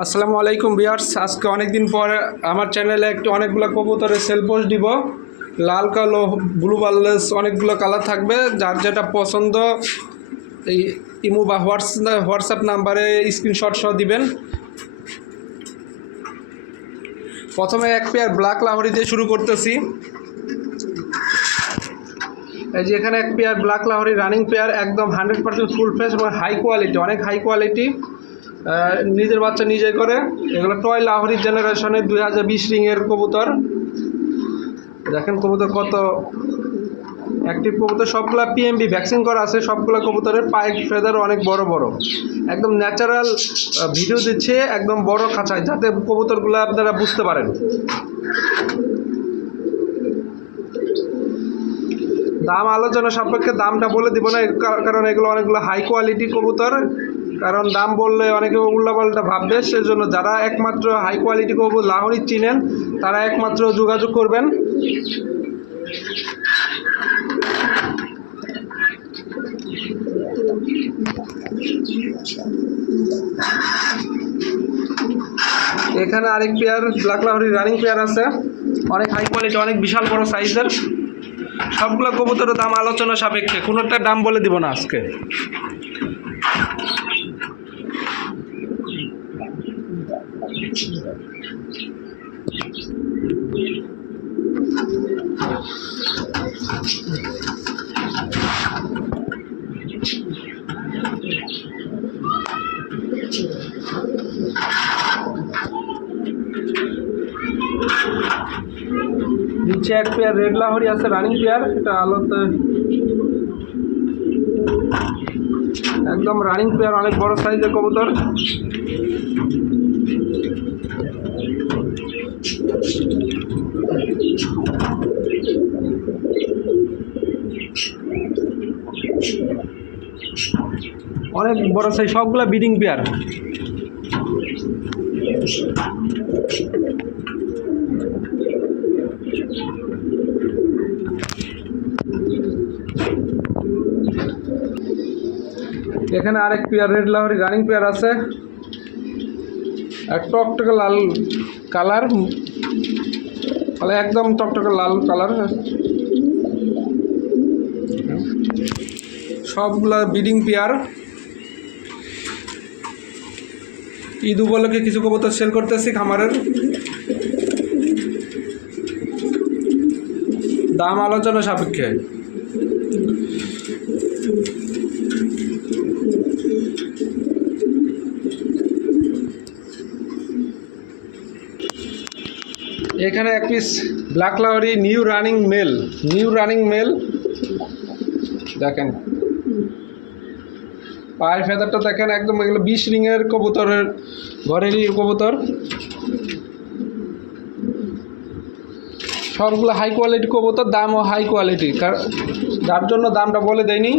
আসসালামু আলাইকুম বিয়ার্স আজকে অনেক দিন পর আমার চ্যানেলে একটু অনেকগুলো কবুতরের সেল পোস্ট দিব। লাল, কালো ব্লু বার্লেস অনেকগুলো কালার থাকবে। যার যেটা পছন্দ, এই ইমো বা হোয়াটস হোয়াটসঅ্যাপ নাম্বারে স্ক্রিনশট সহ দিবেন। প্রথমে এক পেয়ার ব্ল্যাক লাহরি দিয়ে শুরু করতেছি। এই যে এখানে এক pair black Lahori running pair একদম হান্ড্রেড পার্সেন্ট ফুল ফ্রেশ এবং হাই কোয়ালিটি অনেক হাই কোয়ালিটি নিজের বাচ্চা নিজে করে। এগুলো টয় লাহরি জেনারেশনের দুই হাজার বিশ রিংয়ের কবুতর। দেখেন কবুতর কত অ্যাক্টিভ কবুতর। সবগুলা পিএমবি ভ্যাকসিন করা আছে। সবগুলো কবুতরের পায়ের ফেদার অনেক বড় বড়। একদম ন্যাচারাল ভিডিও দিচ্ছে, একদম বড় খাঁচায়, যাতে কবুতরগুলো আপনারা বুঝতে পারেন। দাম আলোচনা সাপেক্ষে দামটা বলে দিব না কার- কারণ এগুলো অনেকগুলো হাই কোয়ালিটি কবুতর। কারণ দাম বললে অনেকে উল্টাপাল্টা ভাববে, সেজন্য যারা একমাত্র হাই কোয়ালিটি কবুতর লাহরি চিনেন, তারা একমাত্র যোগাযোগ করবেন। এখানে আরেক pair black Lahori running pair আছে। অনেক হাই কোয়ালিটি অনেক বিশাল বড় সাইজের সবগুলো কবুতরের দাম আলোচনা সাপেক্ষে, কোনোটার দাম বলে দিব না আজকে। নিচে এক পেয়ার রেড লাহরি আছে রানিং পেয়ার, এটা আলোতে একদম রানিং পেয়ার, অনেক বড় সাইজের কবুতর। অনেক বড় সাইজ সবগুলা বিডিং পেয়ার এখানে আরেক pair red Lahori running pair আছে। আর টকটকে লাল কালার মানে একদম টকটকে লাল কালার সবগুলা বিডিং পেয়ার ঈদ উপলক্ষে কিছু কবুতর সেল করতেছি খামারের। দাম আলোচনা সাপেক্ষে। এখানে এক piece black Lahori new running male new running male দেখেন। পায়ের ফেদারটা দেখেন একদম এগুলো বিশ রিংয়ের কবুতরের ঘরেরই কবুতর। সবগুলো হাই কোয়ালিটি কবুতর, দামও হাই কোয়ালিটি যার জন্য দামটা বলে দেয়নি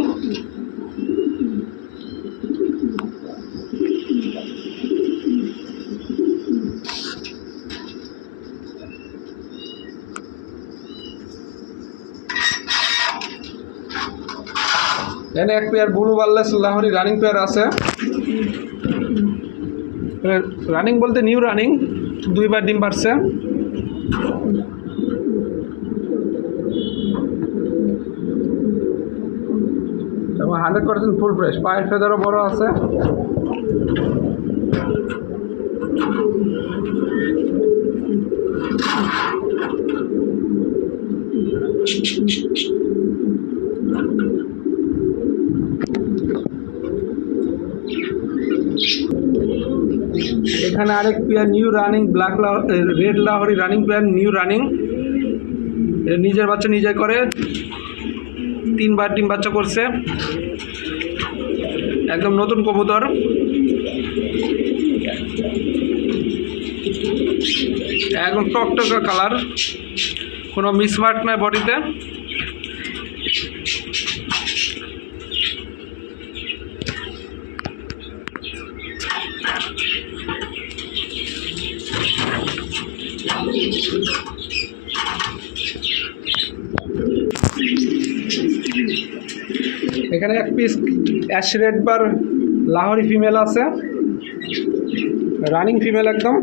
এখানে এক pair blue barless Lahori running pair আছে। রানিং বলতে নিউ রানিং দুইবার ডিম পারছে এবং হান্ড্রেড পার্সেন্ট ফুল ফ্রেশ পায়ের ফেদারও বড় আছে। এখানে আরেক pair new running black red Lahori running pair new running নিজের বাচ্চা নিজে করে। তিনবার ডিম বাচ্চা করছে। একদম নতুন কবুতর। একদম টকটকা কালার কোনো মিসমার্ক নাই বডিতে এখানে এক piece ash red bar Lahori female আছে রানিং ফিমেল একদম